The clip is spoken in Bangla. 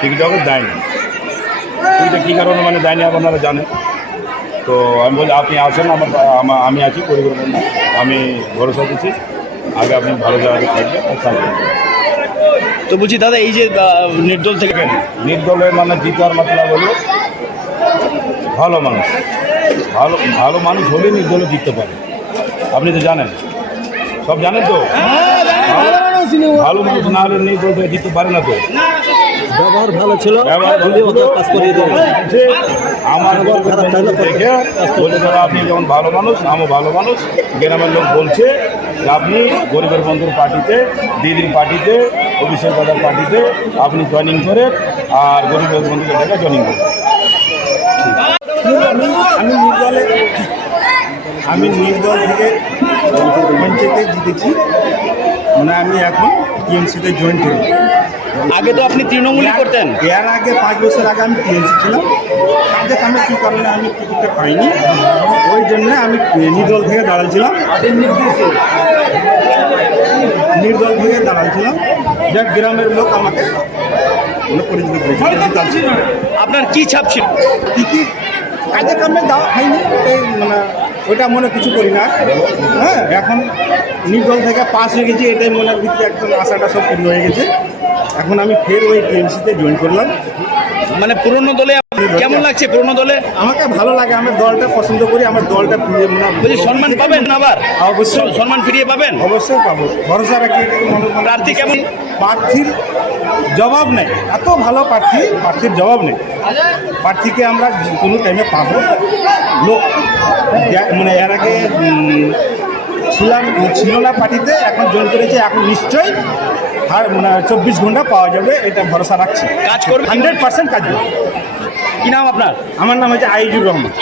টিকটকে দেয়নি, টিকিটটা কী কারণে মানে দেয়নি আপনারা জানেন। তো আমি বলি আপনি আসেন, আমি আছি পরিবার বন্ধু, আমি ভরসা দিচ্ছি আগে আপনি ভালো জায়গায় থাকবেন। তো বলছি দাদা, এই যে নির্দল থেকে নির্দলে মানে জিতার মতলব হলো ভালো মানুষ, ভালো মানুষ হলে নির্দলে জিততে পারে। আপনি তো জানেন, সব জানেন তো। ভালো মানুষ না হলে নির্দল থেকে জিততে পারে না। তো ব্যবহার ভালো ছিল, আমার দেখে বলে দাদা আপনি যেমন ভালো মানুষ, আমিও ভালো মানুষ। গ্রামের লোক বলছে যে আপনি গরিবের বন্ধুর পার্টিতে, দিদির পার্টিতে, অভিষেক দাদার পার্টিতে আপনি জয়েনিং করেন, আর গরিবের বন্ধুকে দেখে জয়েনিং করেন। আমি নির্দল থেকে পঞ্চায়েতে জিতেছি, মানে আমি এখন টিএমসিতে জয়েন করি। আগে তো আপনি তৃণমূলই করতেন। এর আগে 5 বছর আগে আমি টিএমসি ছিলাম। কাজে কামে কী কারণে আমি টিকিটটা পাইনি, ওই জন্যে আমি নির্দল থেকে দাঁড়াচ্ছিলাম। যাক গ্রামের লোক আমাকে পরিচিত করেছে। আপনার কি ছাপ ছিল? টিকিট কাজে কামে দেওয়া হয়নি, মানে ওইটা মনে কিছু করি না। হ্যাঁ, এখন নির্দল থেকে পাস হয়ে গেছি, এটাই মনের ভিতরে একদম আশাটা সব পূর্ণ হয়ে গেছে। এখন আমি ফের ওই টিএমসিতে জয়েন করলাম। মানে পুরনো দলে কেমন লাগছে? পুরনো দলে আমাকে ভালো লাগে, আমার দলটা পছন্দ করি, আমার দলটা বলছি সম্মান পাবেন আবার? অবশ্যই সম্মান ফিরিয়ে পাবেন, অবশ্যই পাবো, ভরসা রাখি। প্রার্থী কেমন? প্রার্থীর জবাব নেই, এত ভালো প্রার্থীর জবাব নেই। প্রার্থীকে আমরা কোনো টাইমে পাবো। লোক মানে এর আগে ছিল না পার্টিতে, এখন জয়েন করেছে, এখন নিশ্চয়ই মানে 24 ঘন্টা পাওয়া যাবে, এটা ভরসা রাখছি। কাজ করবে, 100% কাজ করবে। কি নাম আপনার? আমার নাম হচ্ছে আইজুর রহমান।